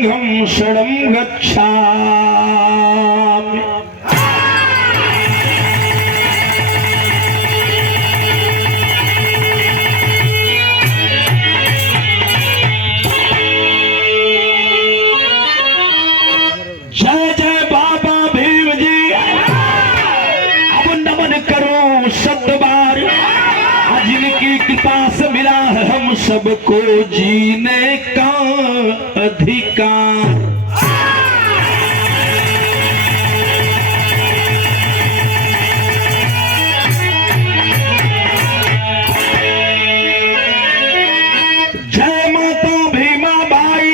संघम शरणं गच्छामि। जय जय बाबा भीम जी। अब नमन करो सतबार, जिनकी कृपा से मिला है हम सबको जीने का अधिकार। जय माता भीमा बाई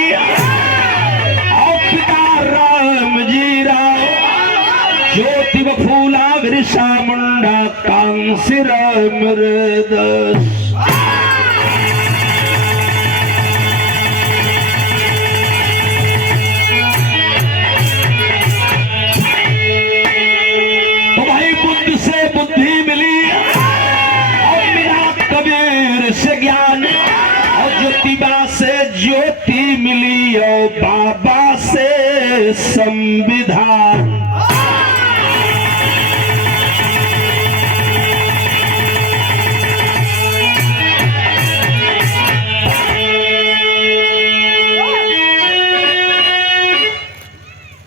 और पिता राम जी राव, ज्योति फूला बिरसा मुंडा कांसी राम हृदय। बुद्धि मिली और मेरा कबीर से ज्ञान, और ज्योतिबा से ज्योति मिली और बाबा से संविधान।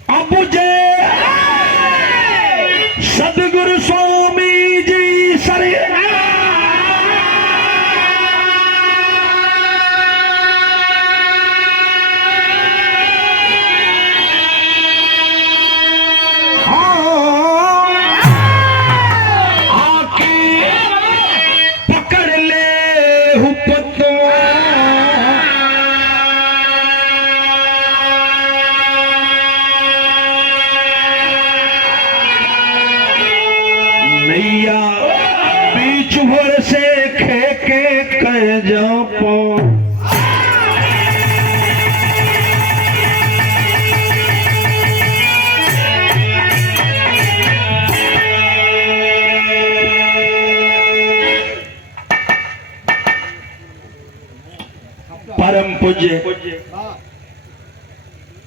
अब मुझे सदगुरु स्वामी जी सरे आके पकड़ ले हुपतो, नैया बीच भर से खेके कह जाओ पो। परम पूज्य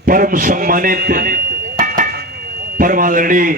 परम सम्मानित परमादरणीय